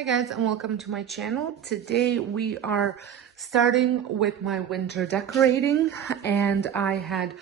Hi guys, and welcome to my channel. Today we are starting with my winter decorating, and I had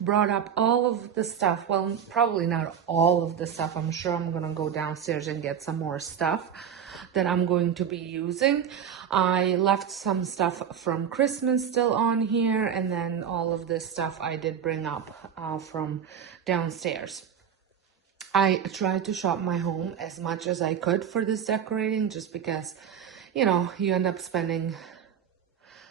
brought up all of the stuff. Well, probably not all of the stuff. I'm sure I'm gonna go downstairs and get some more stuff that I'm going to be using. I left some stuff from Christmas still on here, and then all of this stuff I did bring up from downstairs. I tried to shop my home as much as I could for this decorating, just because, you know, you end up spending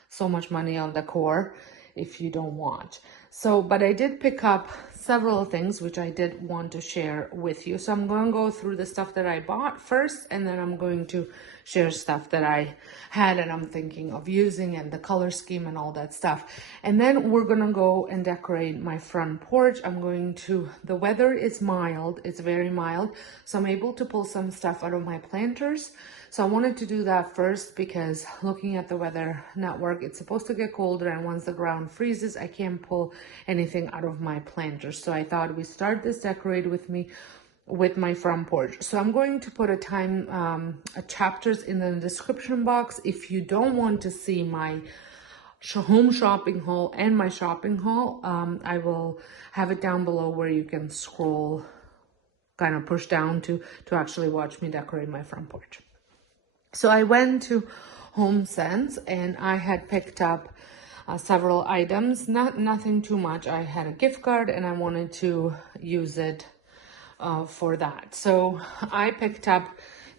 so much money on decor if you don't want. So, but I did pick up several things which I did want to share with you. So I'm going to go through the stuff that I bought first, and then I'm going to share stuff that I had and I'm thinking of using, and the color scheme and all that stuff. And then we're going to go and decorate my front porch. The weather is mild, it's very mild, so I'm able to pull some stuff out of my planters. So I wanted to do that first because looking at the weather network, it's supposed to get colder, and once the ground freezes, I can't pull anything out of my planters. So I thought we start this decorate with my front porch. So I'm going to put chapters in the description box. If you don't want to see my home shopping haul and my shopping haul, I will have it down below where you can scroll, kind of push down to actually watch me decorate my front porch. So I went to Home Sense and I had picked up several items, nothing too much. I had a gift card and I wanted to use it for that. So I picked up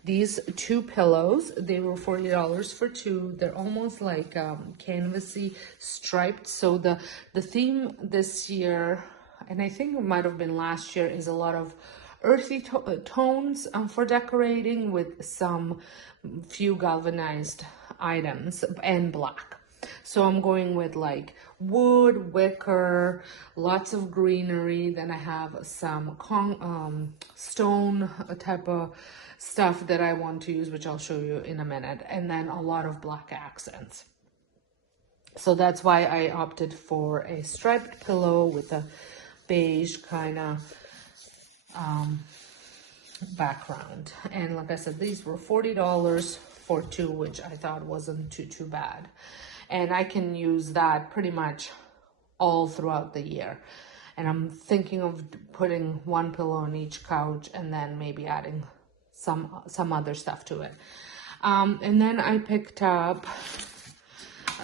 these two pillows. They were $40 for two. They're almost like canvasy striped. So the theme this year, and I think it might have been last year, is a lot of earthy tones for decorating, with some few galvanized items and black. So I'm going with like wood, wicker, lots of greenery. Then I have some stone type of stuff that I want to use, which I'll show you in a minute. And then a lot of black accents. So that's why I opted for a striped pillow with a beige kind of background. And like I said, these were $40 for two, which I thought wasn't too bad. And I can use that pretty much all throughout the year. And I'm thinking of putting one pillow on each couch and then maybe adding some other stuff to it. And then I picked up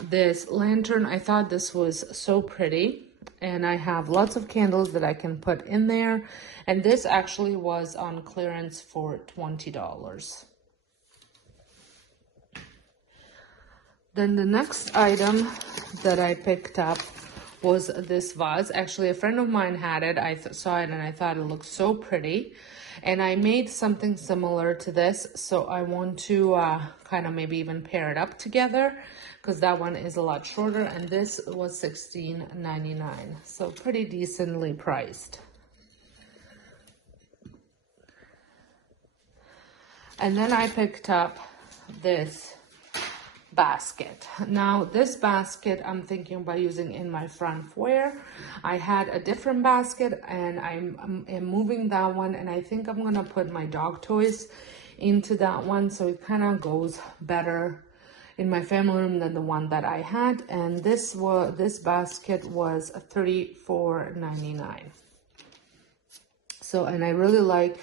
this lantern. I thought this was so pretty. And I have lots of candles that I can put in there. And this actually was on clearance for $20. Then the next item that I picked up was this vase. Actually, a friend of mine had it. I saw it and I thought it looked so pretty. And I made something similar to this. So I want to kind of maybe even pair it up together, because that one is a lot shorter, and this was $16.99. So pretty decently priced. And then I picked up this basket. Now this basket I'm thinking about using in my front foyer. I had a different basket and I'm moving that one, and I think I'm gonna put my dog toys into that one, so it kind of goes better in my family room than the one that I had. And this basket was $34.99. So, and I really like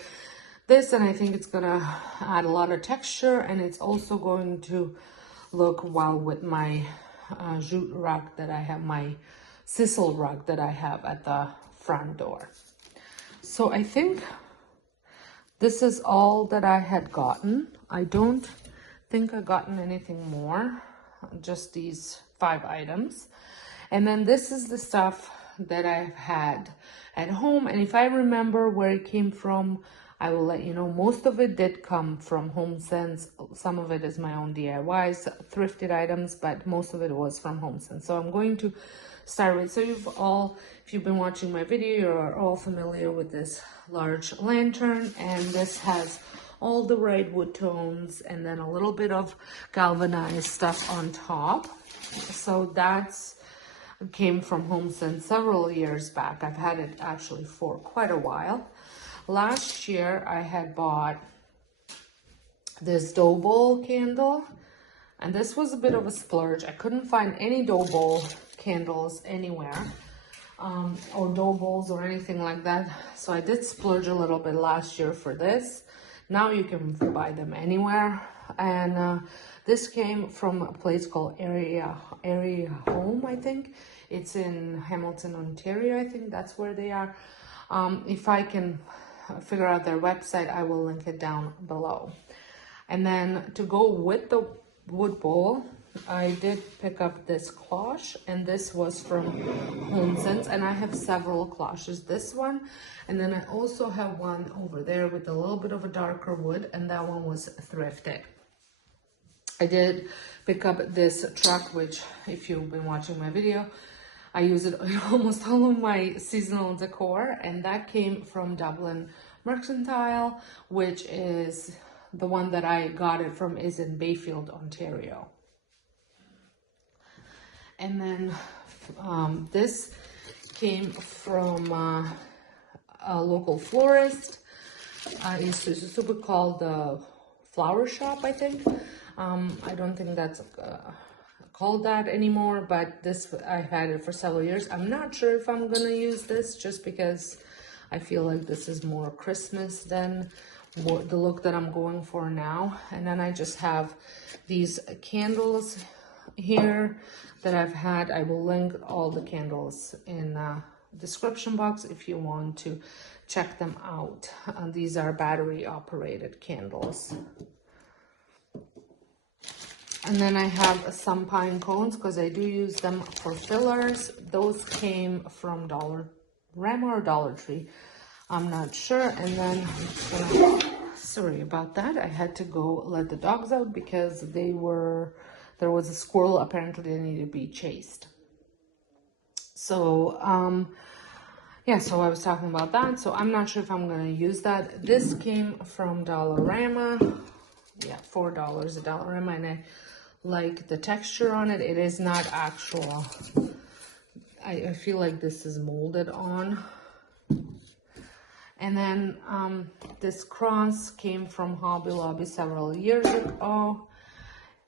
this, and I think it's gonna add a lot of texture, and it's also going to look well with my jute rug that I have, my sisal rug that I have at the front door. So I think this is all that I had gotten. I don't think I've gotten anything more, just these 5 items. And then this is the stuff that I've had at home, and if I remember where it came from, I will let you know. Most of it did come from Home Sense. Some of it is my own DIYs, thrifted items, but most of it was from Home Sense. So I'm going to start with, so if you've been watching my video, you're all familiar with this large lantern, and this has all the right wood tones and then a little bit of galvanized stuff on top. So that's came from Home Sense several years back. I've had it actually for quite a while. Last year I had bought this dough bowl candle, and this was a bit of a splurge. I couldn't find any dough bowl candles anywhere, or dough bowls or anything like that. So I did splurge a little bit last year for this. Now you can buy them anywhere. And this came from a place called Area Home, I think. It's in Hamilton, Ontario. I think that's where they are. If I can figure out their website, I will link it down below. And then to go with the wood bowl, I did pick up this cloche, and this was from HomeSense, and I have several cloches. This one, and then I also have one over there with a little bit of a darker wood, and that one was thrifted. I did pick up this truck, which if you've been watching my video, I use it in almost all of my seasonal decor, and that came from Dublin Mercantile, which is the one that I got it from is in Bayfield, Ontario. And then this came from a local florist. It's super called the Flower Shop, I think. I don't think that's called that anymore, but this, I've had it for several years. I'm not sure if I'm gonna use this, just because I feel like this is more Christmas than the look that I'm going for now. And then I just have these candles here that I've had. I will link all the candles in the description box if you want to check them out. These are battery operated candles. And then I have some pine cones because I do use them for fillers. Those came from Dollarama or Dollar Tree, I'm not sure. And then I'm just gonna, sorry about that, I had to go let the dogs out because there was a squirrel, apparently they needed to be chased. So yeah, so I was talking about that. So I'm not sure if I'm gonna use that. This came from Dollarama. Yeah, $4 at Dollarama, and I like the texture on it. It is not actual. I feel like this is molded on. And then this cross came from Hobby Lobby several years ago.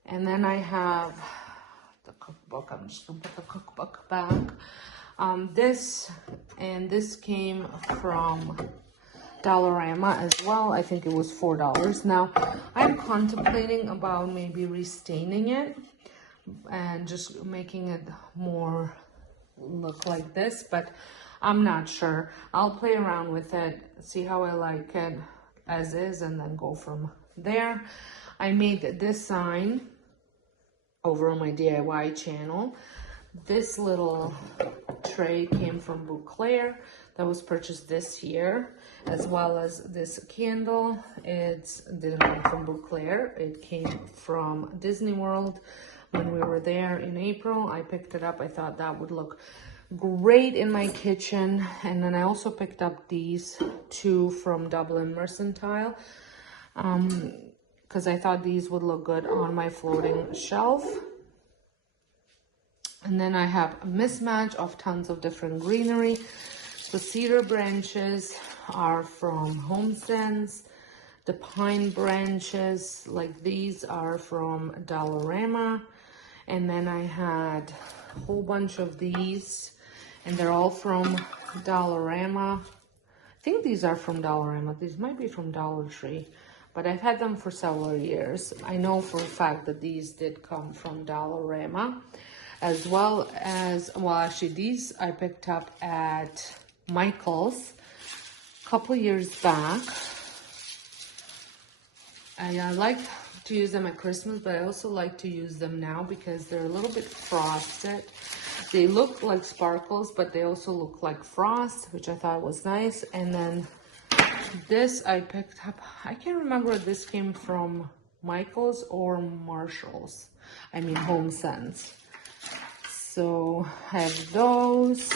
And then I have the cookbook. I'm just gonna put the cookbook back. This came from Dollarama as well. I think it was $4. Now, I'm contemplating about maybe restaining it and just making it more look like this, but I'm not sure. I'll play around with it, see how I like it as is, and then go from there. I made this sign over on my DIY channel. This little tray came from Bouclair. That was purchased this year, as well as this candle. It didn't come from Bouclair. It came from Disney World when we were there in April. I picked it up. I thought that would look great in my kitchen. And then I also picked up these two from Dublin Mercantile because I thought these would look good on my floating shelf. And then I have a mismatch of tons of different greenery. The cedar branches are from HomeSense. The pine branches, like these, are from Dollarama. And then I had a whole bunch of these, and they're all from Dollarama. I think these are from Dollarama. These might be from Dollar Tree, but I've had them for several years. I know for a fact that these did come from Dollarama, as well as, well, actually these I picked up at Michael's a couple years back. I like to use them at Christmas, but I also like to use them now because they're a little bit frosted. They look like sparkles, but they also look like frost, which I thought was nice. And then this I picked up, I can't remember if this came from Michael's or Marshall's. I mean HomeSense. So I have those.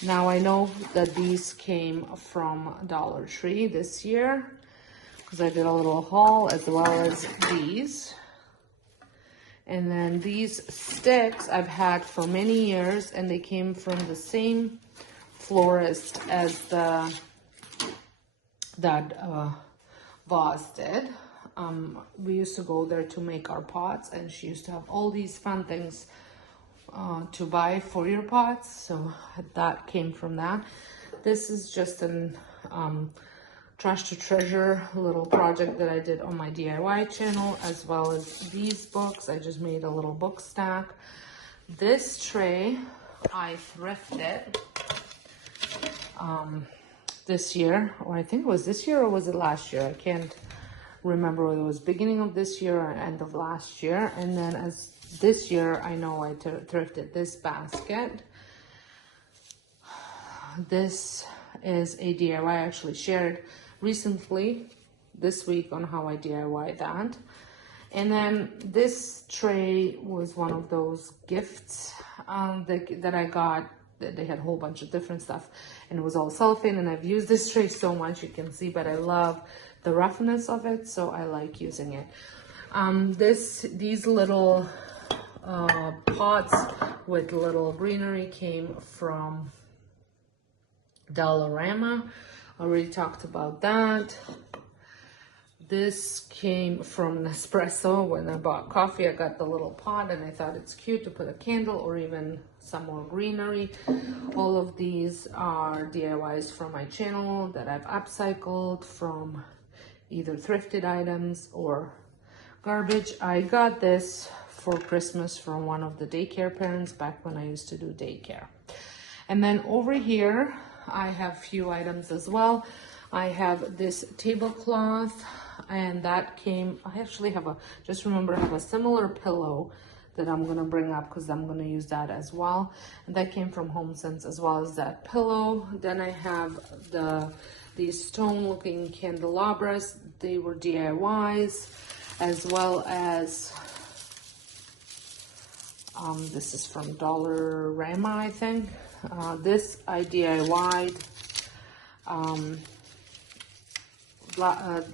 Now I know that these came from Dollar Tree this year because I did a little haul, as well as these. And then these sticks I've had for many years, and they came from the same florist as that Voss did. We used to go there to make our pots, and she used to have all these fun things to buy for your pots, so that came from that. This is just an trash to treasure little project that I did on my DIY channel, as well as these books. I just made a little book stack. This tray I thrifted this year, or I think it was this year, or was it last year? I can't remember whether it was beginning of this year or end of last year. And then as this year, I know I thrifted this basket. This is a DIY I actually shared recently this week on how I DIY that. And then this tray was one of those gifts that I got. They had a whole bunch of different stuff, and it was all cellophane, and I've used this tray so much, you can see, but I love the roughness of it, so I like using it. These little pots with little greenery came from Dollarama. Already talked about that. This came from Nespresso. When I bought coffee, I got the little pot, and I thought it's cute to put a candle or even some more greenery. All of these are DIYs from my channel that I've upcycled from either thrifted items or garbage. I got this for Christmas from one of the daycare parents back when I used to do daycare. And then over here, I have a few items as well. I have this tablecloth, and that came, I actually have just remember I have a similar pillow that I'm gonna bring up because I'm gonna use that as well. And that came from HomeSense, as well as that pillow. Then I have these stone looking candelabras. They were DIYs, as well as this is from Dollarama, I think. This I DIY'd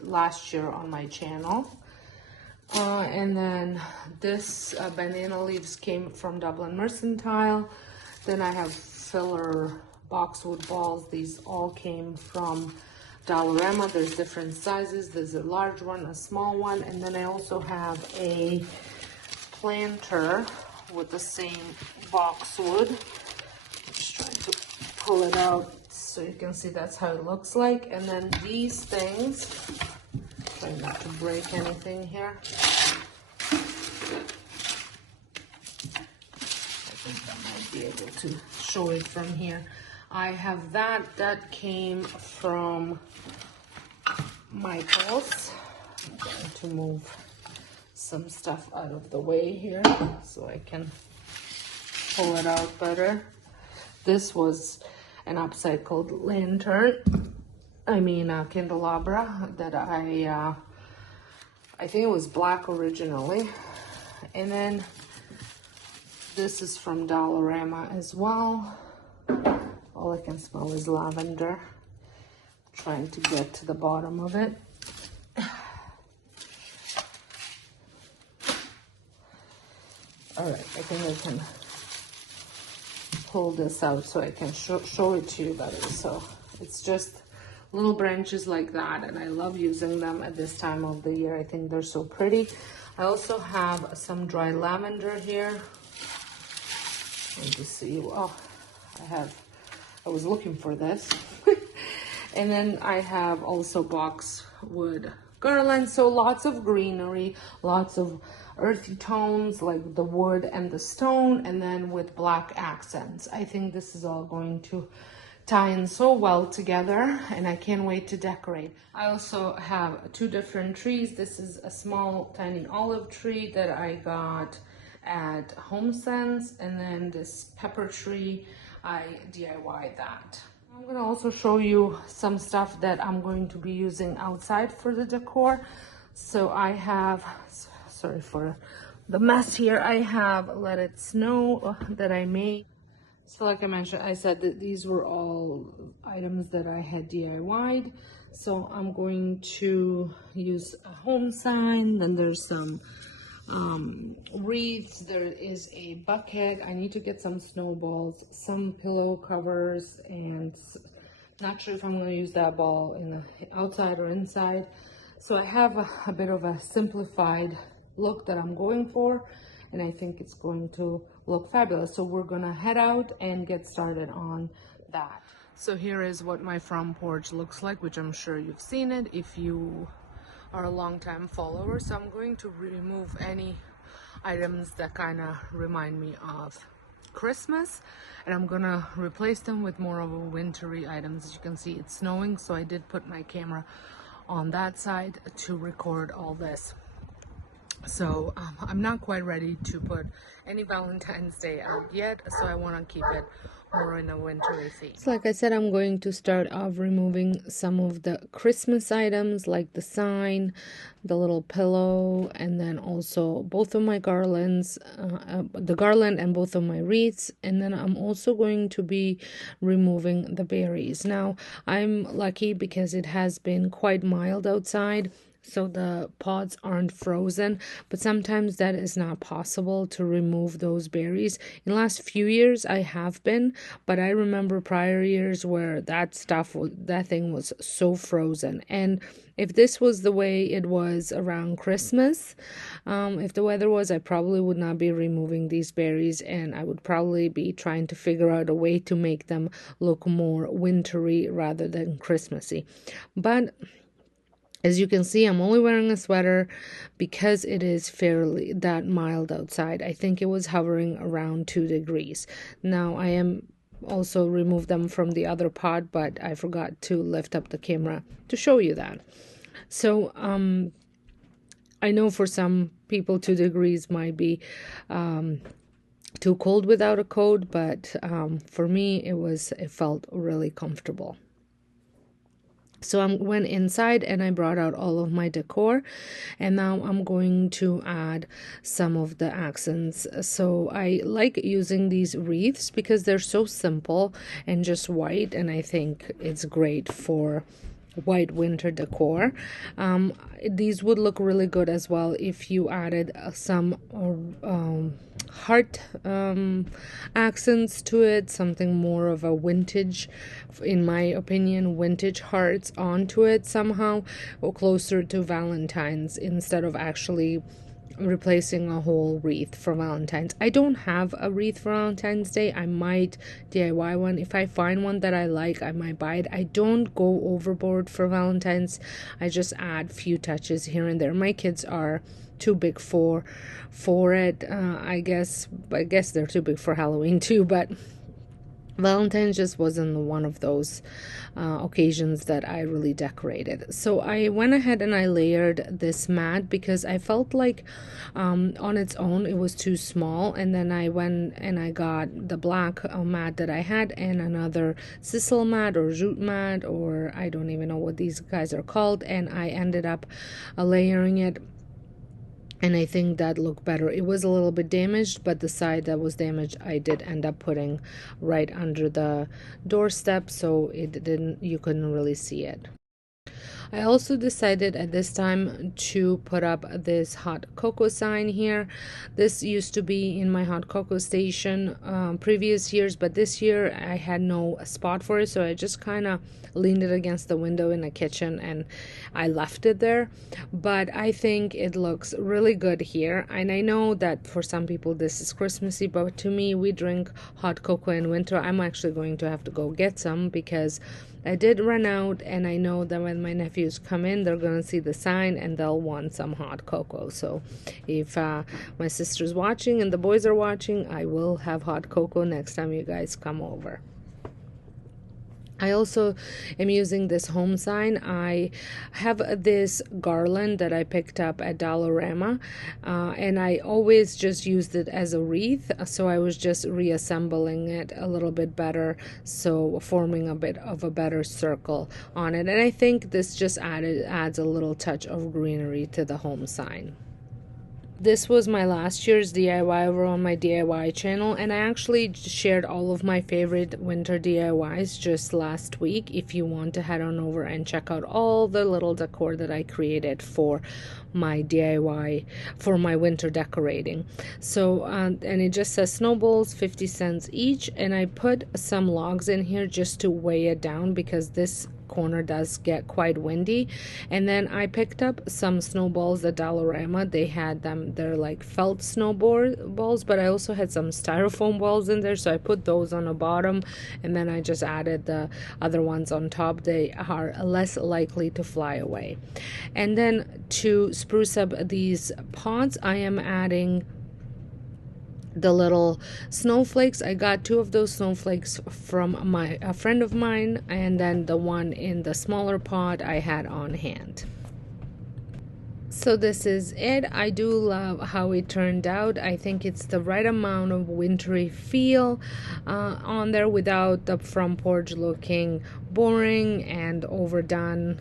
last year on my channel. And then this banana leaves came from Dublin Mercantile. Then I have filler boxwood balls. These all came from Dollarama. There's different sizes. There's a large one, a small one, and then I also have a planter with the same boxwood. I'm just trying to pull it out so you can see that's how it looks like. And then these things, try not to break anything here. I think I might be able to show it from here. I have that came from Michael's. I'm going to move some stuff out of the way here so I can pull it out better. This was an upcycled lantern, a candelabra that I think it was black originally. And then this is from Dollarama as well. All I can smell is lavender. Trying to get to the bottom of it. All right, I think I can pull this out so I can show it to you better. So it's just little branches like that, and I love using them at this time of the year. I think they're so pretty. I also have some dry lavender here. Let me see. Oh, I was looking for this. And then I have also boxwood garland. So lots of greenery, lots of earthy tones like the wood and the stone, and then with black accents. I think this is all going to tie in so well together, and I can't wait to decorate. I also have two different trees. This is a small tiny olive tree that I got at HomeSense, and then this pepper tree, I DIY'd that. I'm going to also show you some stuff that I'm going to be using outside for the decor. So I have, sorry for the mess here, I have Let It Snow that I made. So like I mentioned, I said that these were all items that I had DIY'd. So I'm going to use a home sign. Then there's some wreaths. There is a bucket. I need to get some snowballs, some pillow covers, and not sure if I'm going to use that ball in the outside or inside. So I have a bit of a simplified look that I'm going for, and I think it's going to look fabulous. So we're gonna head out and get started on that. So here is what my front porch looks like, which I'm sure you've seen it if you are a long-time follower. So I'm going to remove any items that kind of remind me of Christmas, and I'm gonna replace them with more of a wintry items. As you can see, it's snowing, so I did put my camera on that side to record all this. So I'm not quite ready to put any Valentine's Day out yet, so I want to keep it more in a wintry theme. So like I said, I'm going to start off removing some of the Christmas items like the sign, the little pillow, and then also both of my garlands, the garland and both of my wreaths. And then I'm also going to be removing the berries. Now I'm lucky because it has been quite mild outside, so the pods aren't frozen, but sometimes that is not possible to remove those berries. In the last few years I have been, but I remember prior years where that thing was so frozen. And if this was the way it was around Christmas, if the weather was, I probably would not be removing these berries, and I would probably be trying to figure out a way to make them look more wintry rather than Christmassy. But as you can see, I'm only wearing a sweater because it is fairly that mild outside. I think it was hovering around 2 degrees. Now I am also remove them from the other pot, but I forgot to lift up the camera to show you that. So I know for some people 2 degrees might be too cold without a coat, but for me it felt really comfortable. So I went inside and I brought out all of my decor, and now I'm going to add some of the accents. So I like using these wreaths because they're so simple and just white, and I think it's great for white winter decor. These would look really good as well if you added some heart accents to it, something more of a vintage, in my opinion, vintage hearts onto it somehow, or closer to Valentine's, instead of actually replacing a whole wreath for Valentine's. I don't have a wreath for Valentine's Day. I might DIY one. If I find one that I like, I might buy it. I don't go overboard for Valentine's. I just add few touches here and there. My kids are too big for it. I guess they're too big for Halloween too, but Valentine's just wasn't one of those occasions that I really decorated. So I went ahead and I layered this mat because I felt like on its own it was too small, and then I went and I got the black mat that I had and another sisal mat or jute mat, or I don't even know what these guys are called, and I ended up layering it. And I think that looked better. It was a little bit damaged, but the side that was damaged I did end up putting right under the doorstep, so you couldn't really see it. I also decided at this time to put up this hot cocoa sign here. This used to be in my hot cocoa station previous years, but this year I had no spot for it, so I just kind of leaned it against the window in the kitchen and I left it there. But I think it looks really good here, and I know that for some people this is Christmassy, but to me, we drink hot cocoa in winter. I'm actually going to have to go get some because I did run out, and I know that when my nephews come in, they're going to see the sign and they'll want some hot cocoa. So if my sister's watching and the boys are watching, I will have hot cocoa next time you guys come over. I also am using this home sign. I have this garland that I picked up at Dollarama, and I always just used it as a wreath, so I was just reassembling it a little bit better, so forming a bit of a better circle on it. And I think this just adds a little touch of greenery to the home sign. This was my last year's DIY over on my DIY channel, and I actually shared all of my favorite winter DIYs just last week. If you want to head on over and check out all the little decor that I created for my DIY, for my winter decorating. So and it just says snowballs 50 cents each, and I put some logs in here just to weigh it down because this corner does get quite windy. And then I picked up some snowballs at Dollarama. They had them, they're like felt snowballs, but I also had some styrofoam balls in there, so I put those on the bottom, and then I just added the other ones on top. They are less likely to fly away. And then to spruce up these pots, I am adding the little snowflakes. I got 2 of those snowflakes from a friend of mine, and then the one in the smaller pot I had on hand. So this is it. I do love how it turned out. I think it's the right amount of wintry feel on there without the front porch looking boring and overdone.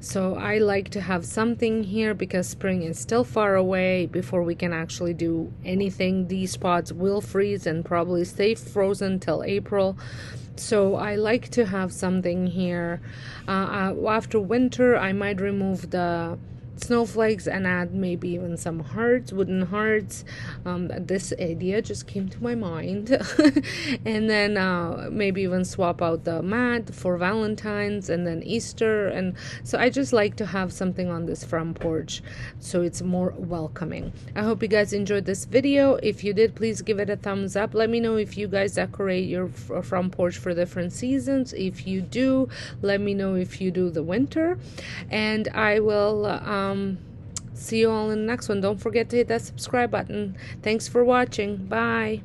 So I like to have something here because spring is still far away before we can actually do anything. These spots will freeze and probably stay frozen till April. So I like to have something here. After winter, I might remove the snowflakes and add maybe even some hearts, wooden hearts. This idea just came to my mind. And then maybe even swap out the mat for Valentine's and then Easter. And so I just like to have something on this front porch so it's more welcoming. I hope you guys enjoyed this video. If you did, please give it a thumbs up. Let me know if you guys decorate your front porch for different seasons. If you do, let me know if you do the winter, and I will see you all in the next one. Don't forget to hit that subscribe button. Thanks for watching. Bye.